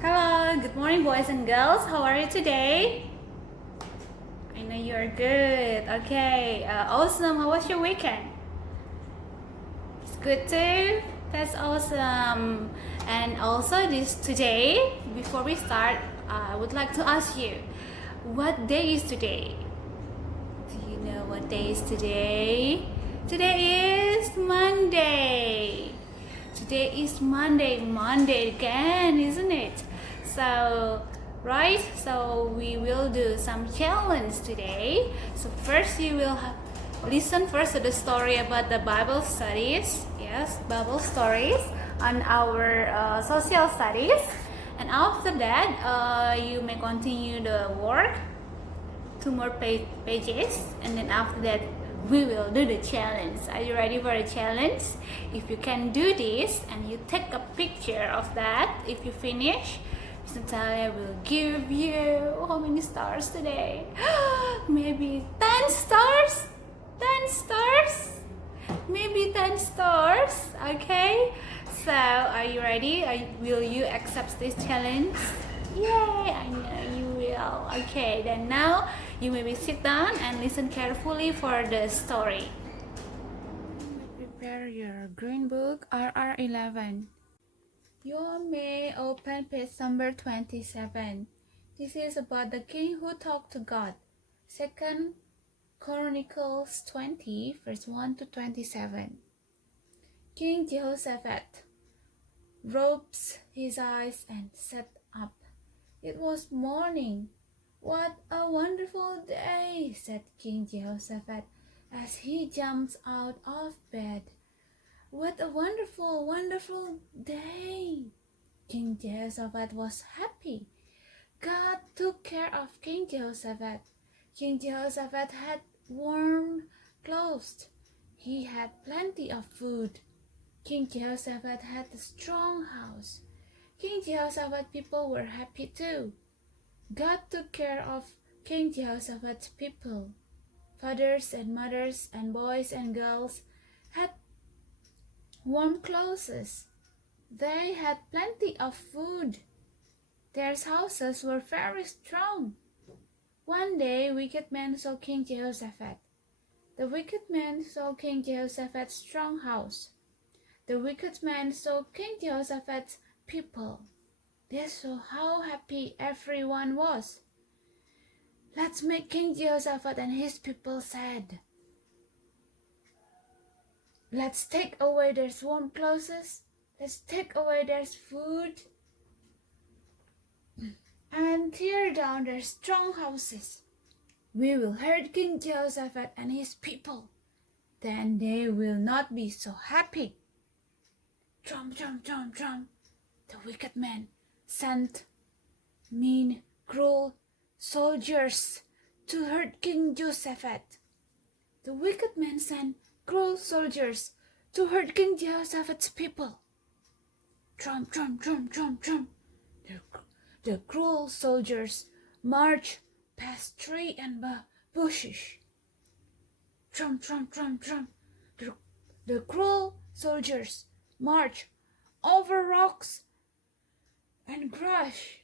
Hello, good morning, boys and girls. How are you today? I know you're good. Okay, awesome. How was your weekend? It's good too. That's awesome. And also, this today, before we start, I would like to ask you, what day is today? Do you know what day is today? Today is Monday. Today is Monday again, isn't it? So, right? So we will do some challenge today. So first you will listen first to the story about the Bible studies. Yes, Bible stories on our social studies. And after that, you may continue the work, two more pages, and then after that we will do the challenge. Are you ready for the challenge? If you can do this and you take a picture of that, if you finish, Miss Natalia will give you how many stars today? Maybe 10 stars, 10 stars, maybe 10 stars. Okay, so are you ready? Will you accept this challenge? Yay, I know you will. Okay, then now you maybe sit down and listen carefully for the story. Prepare your green book RR11. You may open page number 27. This is about the king who talked to God. Second Chronicles 20, verse 1 to 27. King Jehoshaphat rubs his eyes and sat up. It was morning. What a wonderful day, said King Jehoshaphat as he jumped out of bed. What a wonderful, wonderful day. King Jehoshaphat was happy. God took care of King Jehoshaphat. King Jehoshaphat had warm clothes. He had plenty of food. King Jehoshaphat had a strong house. King Jehoshaphat's people were happy too. God took care of King Jehoshaphat's people. Fathers and mothers and boys and girls had warm clothes. They had plenty of food. Their houses were very strong. One day, wicked men saw King Jehoshaphat. The wicked man saw King Jehoshaphat's strong house. The wicked man saw King Jehoshaphat's people. They saw how happy everyone was. Let's make King Jehoshaphat and his people sad. Let's take away their warm clothes. Let's take away their food. And tear down their strong houses. We will hurt King Jehoshaphat and his people. Then they will not be so happy. Drum, drum, drum, drum. The wicked man sent mean, cruel soldiers to hurt King Jehoshaphat. The wicked man sent cruel soldiers to hurt King Jehoshaphat's people. Drum, drum, drum, drum, drum. The cruel soldiers marched past trees and bushes. Drum, drum, drum, drum. The cruel soldiers marched over rocks and brush.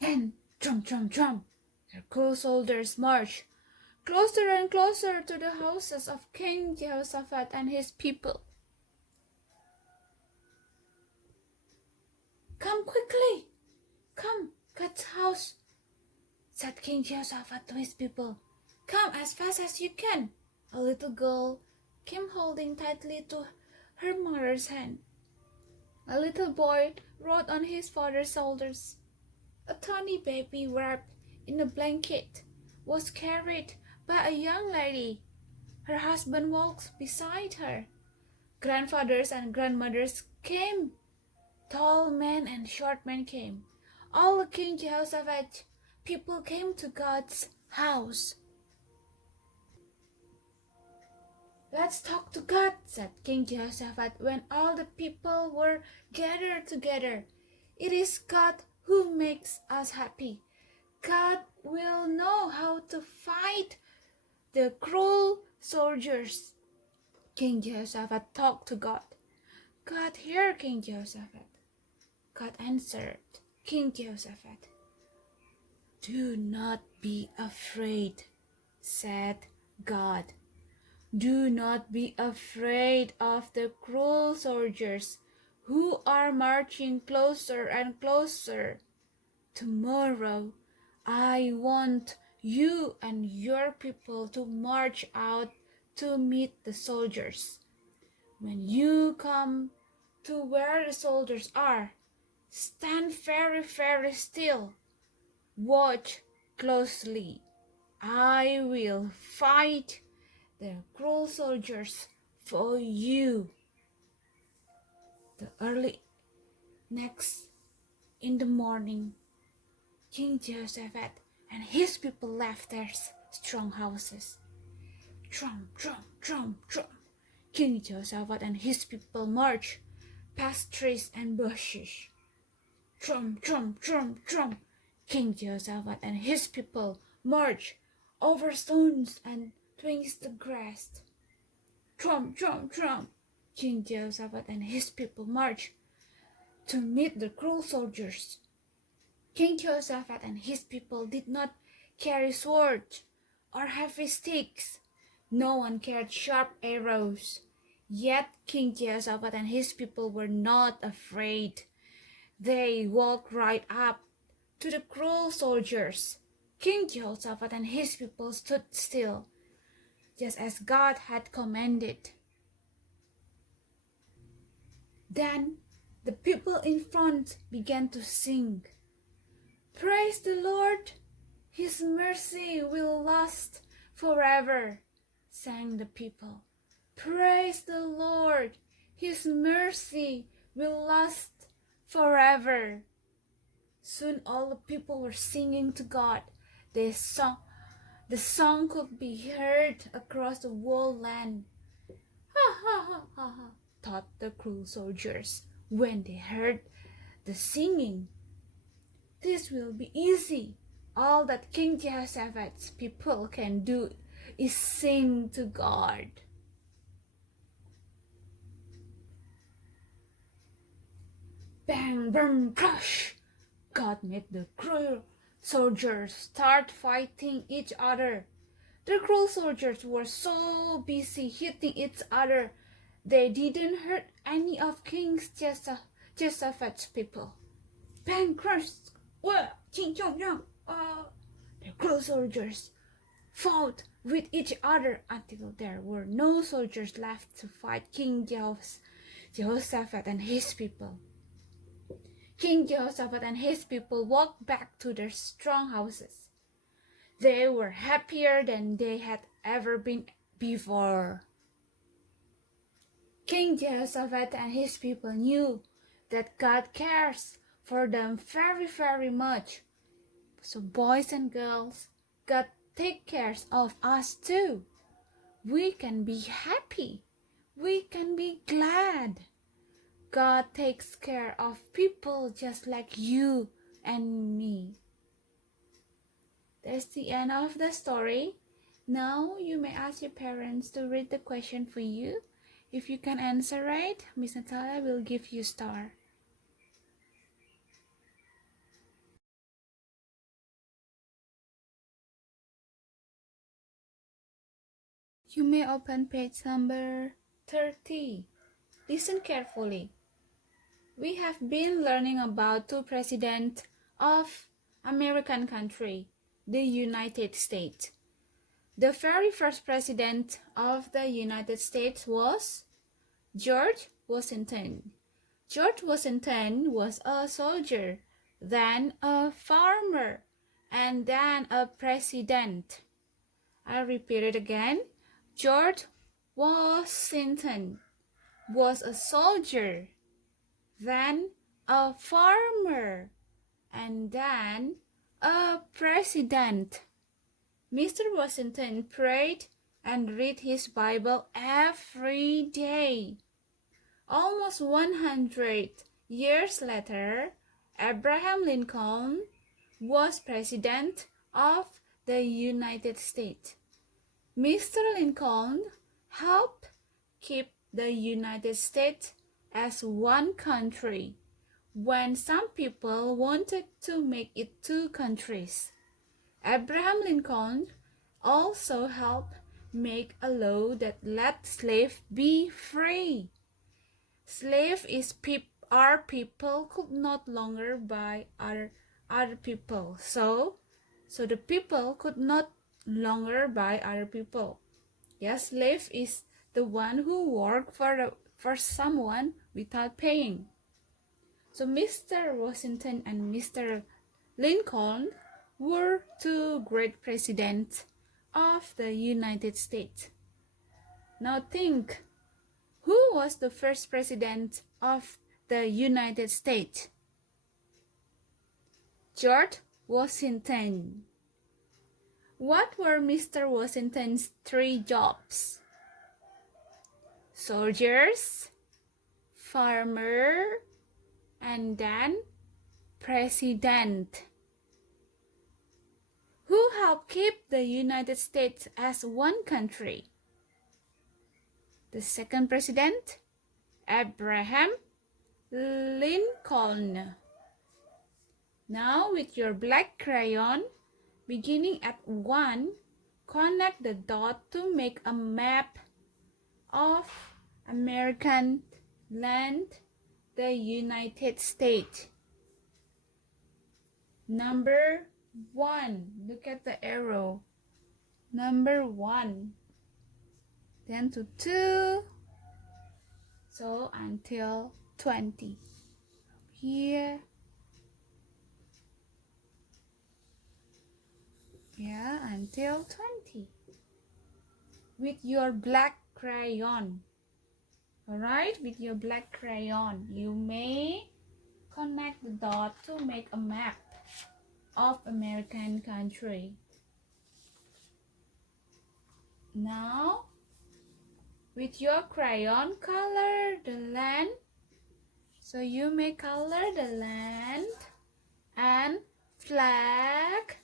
And drum, drum, drum. The cruel soldiers marched closer and closer to the houses of King Jehoshaphat and his people. Come quickly! Come, God's house, said King Jehoshaphat to his people. Come as fast as you can. A little girl came holding tightly to her mother's hand. A little boy rode on his father's shoulders. A tiny baby wrapped in a blanket was carried by a young lady. Her husband walked beside her. Grandfathers and grandmothers came. Tall men and short men came. All the King Jehoshaphat people came to God's house. Let's talk to God, said King Jehoshaphat when all the people were gathered together. It is God who makes us happy. God will know how to fight the cruel soldiers. King Jehoshaphat talked to God. God, hear King Jehoshaphat. God answered King Jehoshaphat, "Do not be afraid," said God. "Do not be afraid of the cruel soldiers who are marching closer and closer. Tomorrow I want you and your people to march out to meet the soldiers. When you come to where the soldiers are, stand very, very still. Watch closely. I will fight the cruel soldiers for you." The early next in the morning, King Jehoshaphat and his people left their strong houses. Drum, drum, drum, drum. King Jehoshaphat and his people marched past trees and bushes. Drum, drum, drum, drum. King Jehoshaphat and his people marched over stones and twigs the grass. Drum, drum, drum. King Jehoshaphat and his people marched to meet the cruel soldiers. King Jehoshaphat and his people did not carry swords or heavy sticks. No one carried sharp arrows. Yet King Jehoshaphat and his people were not afraid. They walked right up to the cruel soldiers. King Jehoshaphat and his people stood still, just as God had commanded. Then the people in front began to sing, "Praise the Lord! His mercy will last forever," sang the people. "Praise the Lord! His mercy will last forever." Soon all the people were singing to God. The song could be heard across the whole land. "Ha ha ha ha ha," thought the cruel soldiers when they heard the singing. "This will be easy. All that King Jehoshaphat's people can do is sing to God." Bang, bang, crush! God made the cruel soldiers start fighting each other. The cruel soldiers were so busy hitting each other, they didn't hurt any of King Jehoshaphat's people. Bang, crush! Ching, chong, chong! The cruel soldiers fought with each other until there were no soldiers left to fight King Jehoshaphat and his people. King Jehoshaphat and his people walked back to their strong houses. They were happier than they had ever been before. King Jehoshaphat and his people knew that God cares for them very, very much. So boys and girls, God takes care of us too. We can be happy. We can be glad. God takes care of people just like you and me. That's the end of the story. Now you may ask your parents to read the question for you. If you can answer right, Miss Natalia will give you a star. You may open page number 30. Listen carefully. We have been learning about two presidents of American country, the United States. The very first president of the United States was George Washington. George Washington was a soldier, then a farmer, and then a president. I repeat it again. George Washington was a soldier, then a farmer, and then a president. Mr. Washington prayed and read his Bible every day. Almost 100 years later, Abraham Lincoln was president of the United States. Mr. Lincoln helped keep the United States as one country when some people wanted to make it two countries. Abraham Lincoln also helped make a law that let slaves be free. Slave are people could not longer buy other people. So the people could not longer buy other people. Yes, slave is the one who work for someone without paying. So Mr. Washington and Mr. Lincoln were two great presidents of the United States. Now think, who was the first president of the United States? George Washington. What were Mr. Washington's three jobs? Soldiers, farmer, and then president. Who helped keep the United States as one country? The second president, Abraham Lincoln. Now with your black crayon, beginning at 1, connect the dot to make a map of American land, the United States. Number 1, look at the arrow. Number 1, then to 2, so until 20. Here, yeah, until 20 with your black crayon. Alright, with your black crayon, you may connect the dot to make a map of American country. Now, with your crayon, color the land. So you may color the land and flag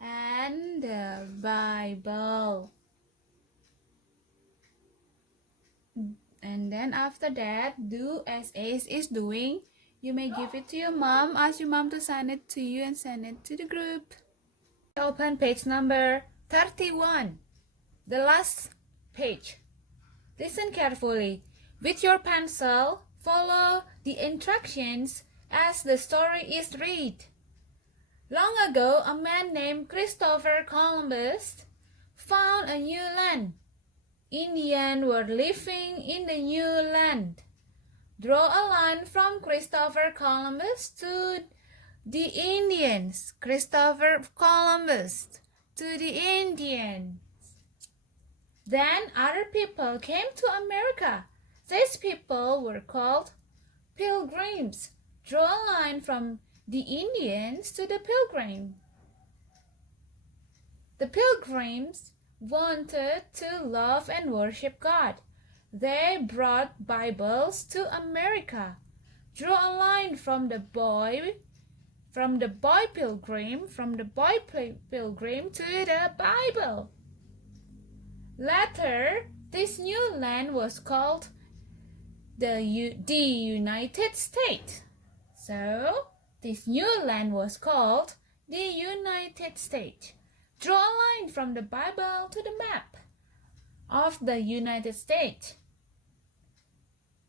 and the Bible. And then after that, do as Ace is doing. You may give it to your mom, ask your mom to send it to you and send it to the group. Open page number 31, the last page. Listen carefully. With your pencil, follow the instructions as the story is read. Long ago, a man named Christopher Columbus found a new land. Indians were living in the new land. Draw a line from Christopher Columbus to the Indians. Christopher Columbus to the Indians. Then other people came to America. These people were called pilgrims. Draw a line from the Indians to the pilgrim. The pilgrims wanted to love and worship God. They brought Bibles to America. Draw a line from the boy pilgrim to the Bible. Later, this new land was called the United States. So, this new land was called the United States. Draw a line from the Bible to the map of the United States.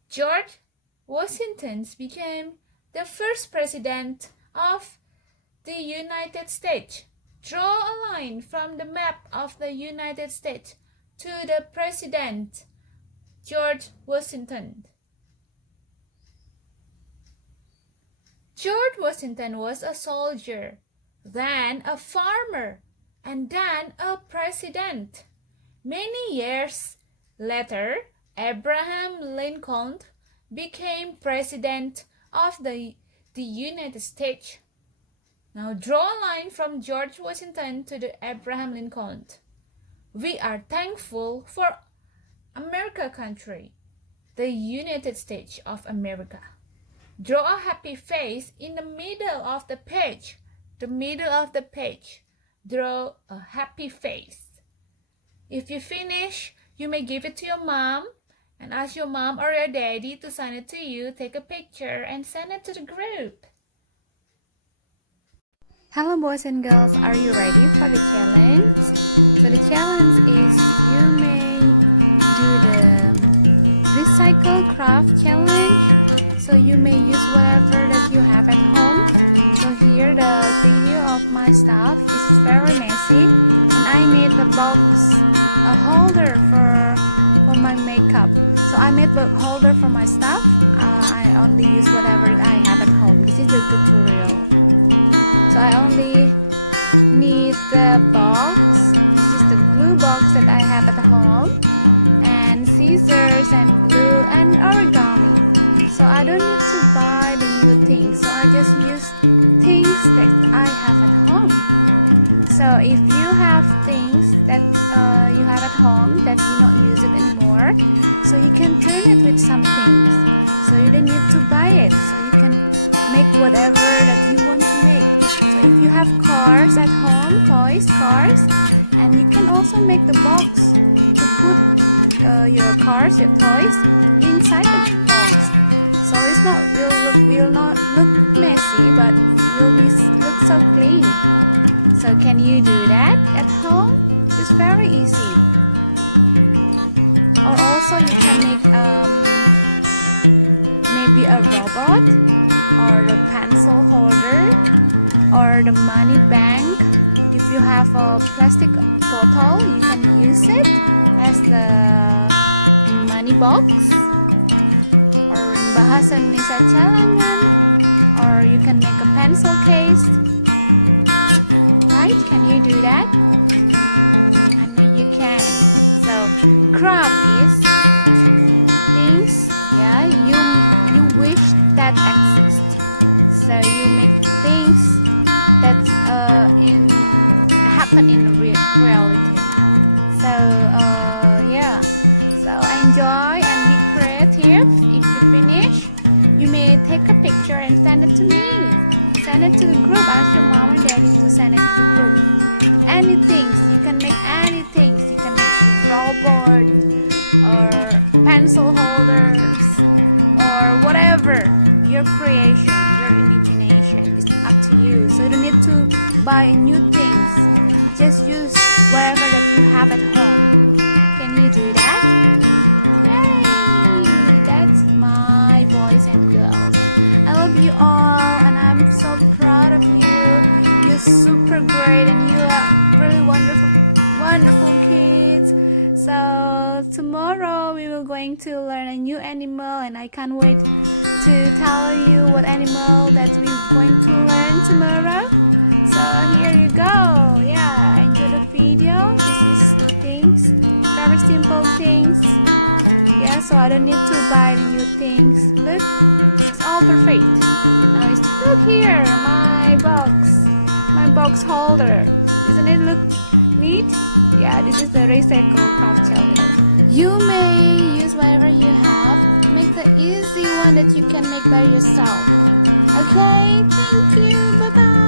George Washington became the first president of the United States. Draw a line from the map of the United States to the president, George Washington. George Washington was a soldier, then a farmer, and then a president. Many years later, Abraham Lincoln became president of the United States. Now draw a line from George Washington to the Abraham Lincoln. We are thankful for America country, the United States of America. Draw a happy face in the middle of the page. Draw a happy face. If you finish, you may give it to your mom And ask your mom or your daddy to send it to you. Take a picture and send it to the group. Hello boys and girls, are you ready for the challenge? So the challenge is you may do the recycle craft challenge. So you may use whatever that you have at home. So here the video of my stuff is very messy, and I made the box a holder for my makeup. So I made the holder for my stuff. I only use whatever I have at home. This is the tutorial. So I only need the box. This is the glue box that I have at home, and scissors and glue and origami. So I don't need to buy the new things. So I just use things that I have at home. So if you have things that you have at home that you not use it anymore, so you can turn it with some things. So you don't need to buy it. So you can make whatever that you want to make. So if you have cars at home, toys, cars, and you can also make the box to put your cars, your toys inside the box. So it's not will not look messy, but will look so clean. So can you do that at home? It's very easy. Or also you can make maybe a robot, or a pencil holder, or the money bank. If you have a plastic bottle, you can use it as the money box, or in bahasa Indonesia celengan, or you can make a pencil case. Right? Can you do that? I know you can. So craft is things, yeah, you wish that exist. So you make things that happen in reality. So yeah. So enjoy and be creative. If you finish, you may take a picture and send it to me. Send it to the group. Ask your mom and daddy to send it to the group. Anything. You can make anything. You can make robot or pencil holders or whatever. Your creation, your imagination is up to you. So you don't need to buy new things. Just use whatever that you have at home. Can you do that? Yay! That's my boys and girls. I love you all, and I'm so proud of you. You're super great, and you are really wonderful kids. So tomorrow we will going to learn a new animal, and I can't wait to tell you what animal that we're going to learn tomorrow. So here you go. Yeah, enjoy the video. This is the things, very simple things. Yeah, so I don't need to buy new things. Look, it's all perfect. Now look here, my box holder. Doesn't it look neat? Yeah, this is the recycle craft challenge. You may use whatever you have. Make the easy one that you can make by yourself. Okay, thank you. Bye bye.